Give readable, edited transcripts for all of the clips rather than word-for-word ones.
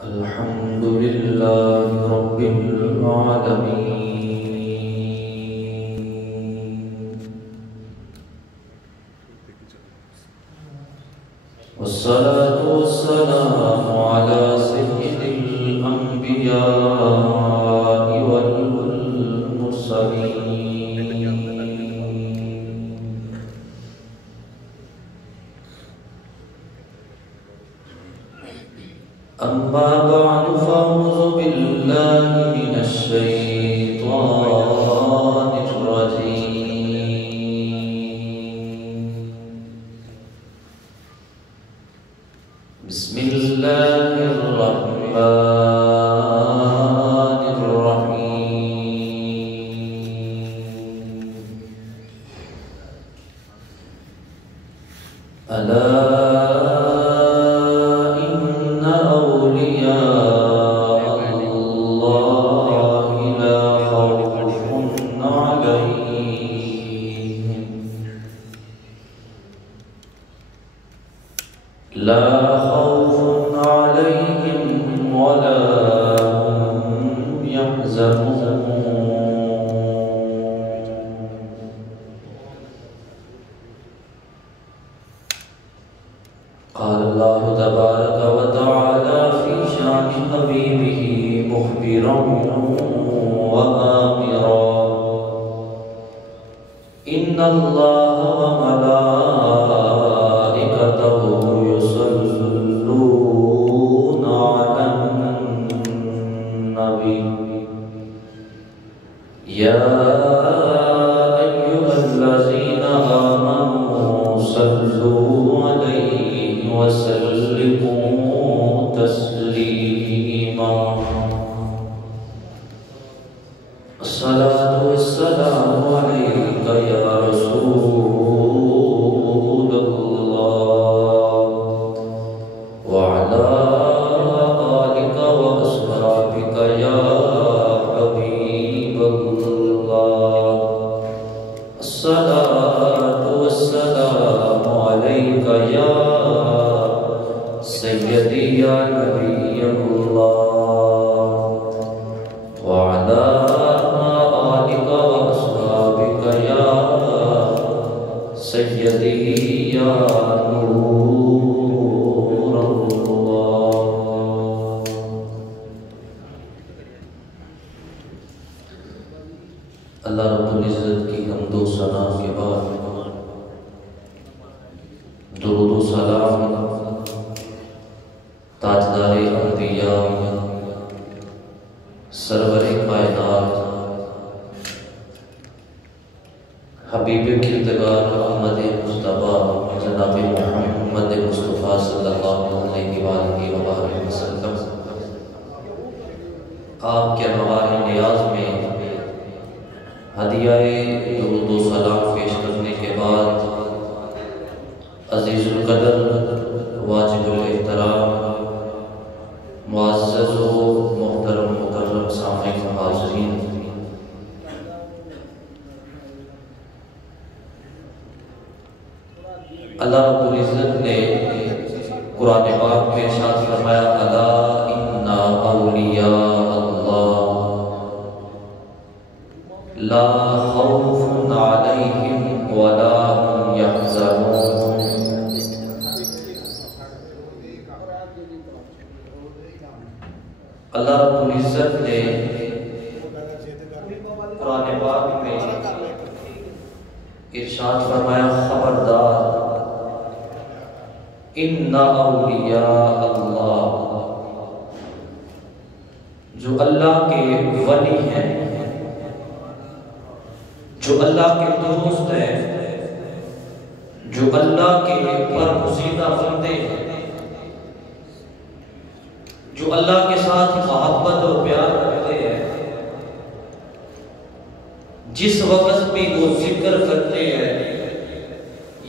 الحمد لله رب العالمين والصلاة والسلام على سيد الأنبياء والمرسلين أما بعد فأعوذ بالله من الشيطان الرجيم بسم الله الرحمن الرحيم ألا لا خوف عليهم ولا هم يحزنون قال الله تبارك وتعالى في شان حبيبه مخبرا وآمرا إن الله وملائكته يصلون على النبي يا أيها الذين آمنوا صلوا عليه وسلموا تسليما الصلاة والسلام عليك يا رسول الله وعلى آلك وأصحابك يا حبيب الله الصلاة والسلام عليك يا سيدي يا نبي الله وعلى آلك وأصحابك يا سيدي يا نور الله اللہ رب العزت کی حمد و ثنا کے بعد درود و سلام تاجدار انبیاء سرور کائنات حبیب کردگار محمد مصطفیٰ جناب محمد مصطفیٰ صلی اللہ علیہ وآلہ وسلم آپ کے رواہ نیاز میں ہدیہ درود و سلام پیش کرنے کے بعد عزیز القدر واجب الاحترام معزز و محترم مکرم سامعین حاضرین، اللہ رب العزت نے قرآن پاک میں ارشاد فرمایا الا ان اولیاء اللہ لا خوف علیہم ولا هم یحزنون۔ اللہ رب العزت نے قرآن پاک میں ارشاد فرمایا خبردار ان اولیاء اللہ، جو اللہ کے ولی ہیں، جو اللہ کے دوست ہیں، جو اللہ کے برگزیدہ بندے ہیں، جو اللہ کے ساتھ محبت اور پیار کرتے ہیں، جس وقت بھی وہ ذکر کرتے ہیں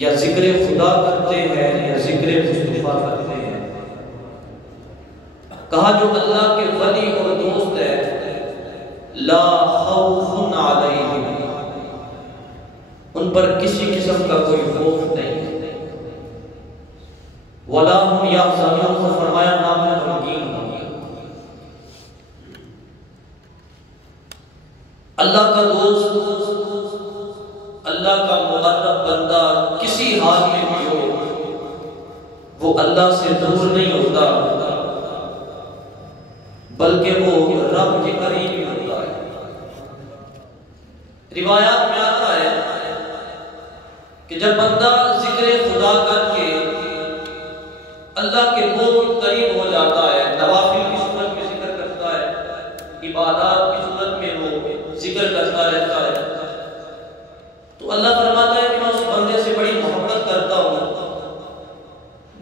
یا ذکر خدا کرتے ہیں یا ذکر مصطفیٰ کرتے ہیں، کہا جو اللہ کے ولی اور دوست ہے لا خوف علیہم، ان پر کسی قسم کا کوئی خوف نہیں، وَلَا هُمْ يَحْزَنُونَ، فرمایا نہ وہ غمگین ہوں گے۔ اللہ کا دوست، اللہ کا مقرب بندہ کسی حال میں بھی ہو وہ اللہ سے دور نہیں ہوتا، بلکہ وہ رب کے قریب ہی ہوتا ہے۔ روایات میں آتا ہے کہ جب بندہ ذکر خدا کر کے اللہ کے بہت قریب ہو جاتا ہے، نوافل کی صورت میں ذکر کرتا ہے، عبادات کی صورت میں وہ ذکر کرتا رہتا ہے، تو اللہ فرماتا ہے کہ میں اس بندے سے بڑی محبت کرتا ہوں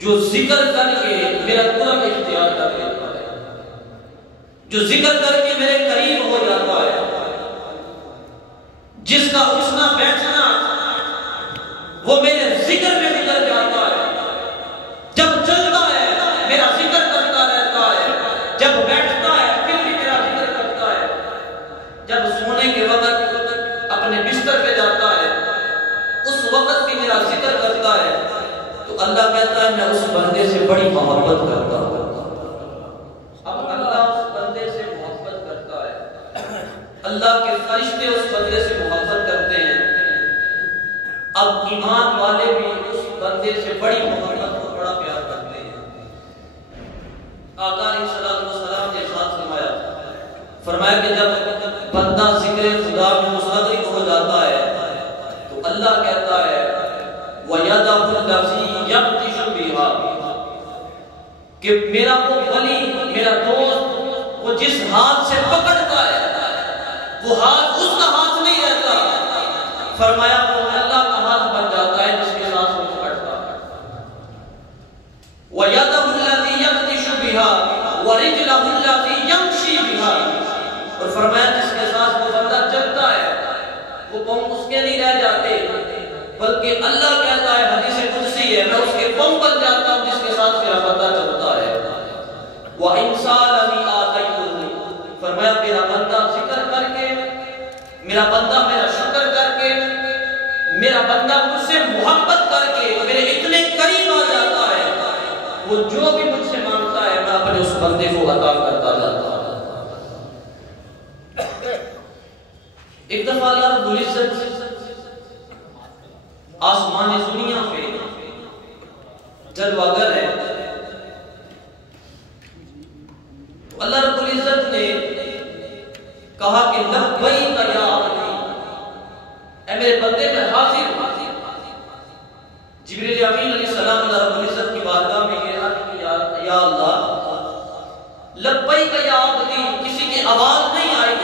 جو ذکر کر کے میرا قرب اختیار کر لیتا ہے، جو ذکر کر کے میرے قریب ہو جاتا ہے، جس کا اٹھنا بیٹھنا وہ میرے ذکر میں گزر جاتا ہے، جب چلتا ہے میرا ذکر کرتا رہتا ہے، جب بیٹھتا ہے پھر بھی میرا ذکر کرتا ہے، جب سونے کے وقت اپنے بستر پہ جاتا ہے اس وقت بھی میرا ذکر کرتا ہے، تو اللہ کہتا ہے میں اس بندے سے بڑی محبت کرتا ہوں۔ اب اللہ اس بندے سے محبت کرتا ہے، اللہ کے فرشتے اس بندے سے محبت کرتے ہیں، اب ایمان والے بھی اس بندے سے بڑی محبت اور بڑا پیار کرتے ہیں۔ آقا علیہ السلام نے ارشاد فرمایا کہ جب بندہ ذکر خدا میں مستغرق ہو جاتا ہے تو اللہ کہتا ہے وَيَدَهُ الَّذِي يَبْطِشُ بِهَا، کہ میرا وہ ولی، میرا دوست، وہ جس ہاتھ سے پکڑتا ہے وہ ہاتھ اس کا ہاتھ نہیں رہتا، فرمایا وہ اللہ کا ہاتھ بن جاتا ہے جس کے ساتھ وہ پکڑتا ہے۔ وَيَدَهُ الَّذِي يَبْطِشُ بِهَا وَرِجْلَهُ الَّتِي يَمْشِي بِهَا، اور فرمایا جس کے ساتھ وہ بندہ چلتا ہے وہ پاؤں اس کے نہیں رہ جاتے، بلکہ اللہ کہتا ہے حدیث قدسی ہے میں اس کے پاؤں بن جاتا ہوں جس کے ساتھ میرا بندہ چلتا ہے۔ وَإِنْ سَأَلَنِي آتَيْتُهُ، فرمایا میرا بندہ ذکر کر کے، میرا بندہ میرا شکر کر کے، میرا بندہ مجھ سے محبت کر کے میرے اتنے قریب آ جاتا ہے، وہ جو بھی مجھ سے مانگتا ہے میں اپنے اس بندے کو عطا کرتا جاتا ہوں۔ ایک دفعہ اللہ رب العزت آسمان دنیا پہ جلوہ گر ہے، اللہ رب العزت نے کہا کہ لبیک یا عبدی، اے میرے بندے میں حاضر ہوں۔ جبریل امین علیہ السلام اللہ رب العزت کی بارگاہ میں یہ عرض کیا یا اللہ لبیک یا عبدی، کسی کی آواز نہیں آئی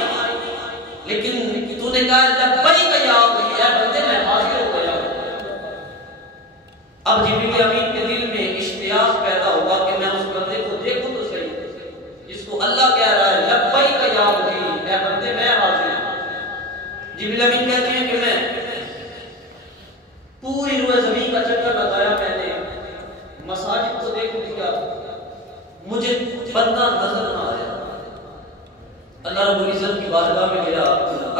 لیکن تو نے کہا لبیک یا عبدی، اے بندے میں حاضر ہو گیا۔ اب جبریل امین کے دل میں اشتیاق پیدا ہوگا کہ میں اس بندے کو دیکھوں تو صحیح جس کو اللہ کہہ رہا ہے لبیک یا عبدی، اے بندے میں حاضر ہوں۔ جبریل امین کہتے ہیں کہ میں پوری روئے زمین کا چکر لگایا، میں نے مساجد کو دیکھ لیا، مجھے بندہ نظر نہ آیا۔ اللہ رب العزت کی بارگاہ میں گیا،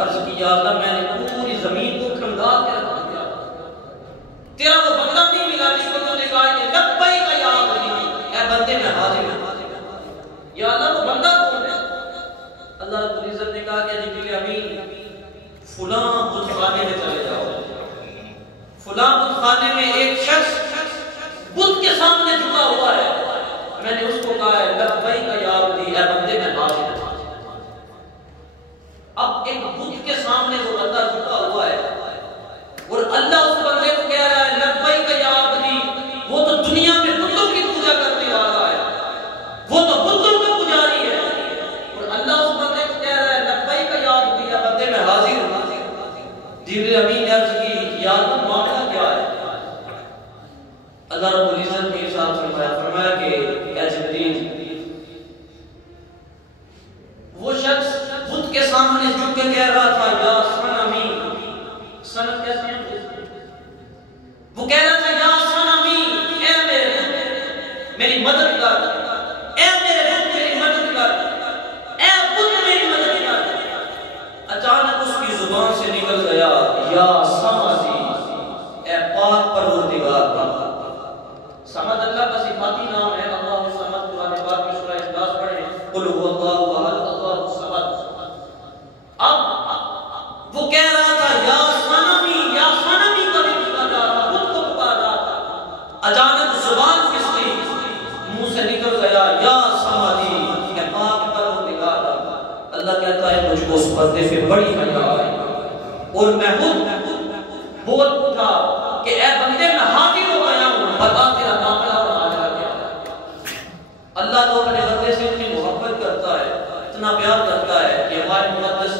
عرض کی یا اللہ میں نے پوری زمین کو کھنگال کے رکھ دیا، تیرا وہ بندہ نہیں ملا جس کو تو نے کہا کہ لبیک یا عبدی، اے بندے میں حاضر ہوں۔ یا اللہ وہ بندہ کون ہے؟ اللہ رب العزت نے کہا کہ جبریل امین فلاں بت خانے میں چلے جاؤ، فلاں بت خانے میں ایک شخص بت کے سامنے جھکا ہوا ہے، میں نے اس کو کہا ہے لبیک یا عبدی، اے بندے میں حاضر ہوں۔ اب ایک بت کے سامنے وہ بندہ جھکا ہوا ہے اور اللہ اس بندے کو کہہ رہا ہے لبیک یا عبدی، وہ تو دنیا میں بتوں کی پوجا کرنے والا ہے، وہ تو بتوں کا پجاری ہے، اور اللہ اس بندے کو کہہ رہا ہے لبیک یا عبدی، اے بندے میں حاضر ہوں۔ جبریل امین نے عرض کی یا اللہ معاملہ کیا ہے؟ اللہ رب العزت نے ارشاد فرمایا کہ اے جبریل وہ شخص بت کے سامنے جھک کے کہہ رہا تھا یا صنمی، صنم کہتے ہیں، وہ کہہ رہا تھا یا صنمی، اے میرے بت میری مدد کر، اے میرے بت میری مدد کر، اے بت میری مدد کر۔ اچانک اس کی زبان سے نکل گیا یا سمدی، اے پاک پروردگار۔ سمد اللہ کا صفاتی نام ہے، اللہ الصمد، قرآن پاک میں سورہ اخلاص پڑھیں قل هو اللہ احد اللہ الصمد۔ اب اس پردے پہ بڑی حیا آئی اور محمود بول اٹھا کہ اے بندے میں حاضر ہو آیا ہوں، بتا تیرا معاملہ اور ماجرا کیا ہے۔ اللہ تو اپنے بندے سے اتنی محبت کرتا ہے، اتنا پیار کرتا ہے کہ ہمارے مقدس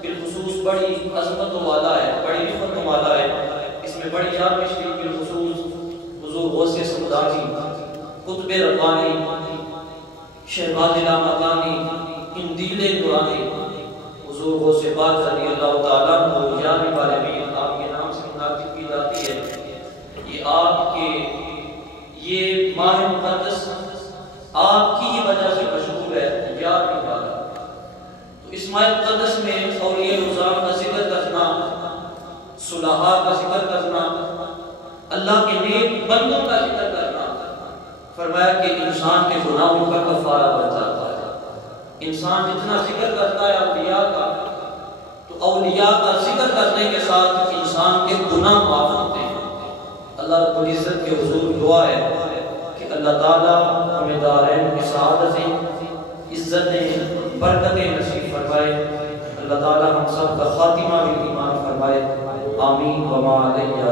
بالخصوص بڑی عظمتوں والا ہے، بڑی رفتوں والا ہے۔ اس میں بڑی جان شریف بالخصوص حضور غوث سمدانی، قطب ربانی، شہباز لامکانی، اندیل نورانی، حضور غوث پاک رضی اللہ تعالیٰ عنہ یا بالغین آپ کے نام سے منعقد کی جاتی ہے۔ یہ آپ کے یہ ماہ مقدس آپ کی وجہ سے مشہور ہے، یا بالغ۔ تو اس ماہ مقدس میں اولیاء رضوان کا ذکر کرنا، صلحاء کا ذکر کرنا، اللہ کے نیک بندوں کا ذکر کرنا، فرمایا کہ انسان کے گناہوں کا کفارہ بن جاتا ہے۔ انسان جتنا ذکر کرتا ہے اولیاء کا، تو اولیاء کا ذکر کرنے کے ساتھ انسان کے گناہ معاف ہوتے ہیں۔ اللہ رب العزت کے حضور دعا ہے کہ اللہ تعالیٰ ہمیں دارین کی سعادتیں، عزتیں، برکتیں نصیب فرمائے۔ اللہ تعالیٰ ہم سب کا خاتمہ بھی ایمان فرمائے۔ آمین وما علیہ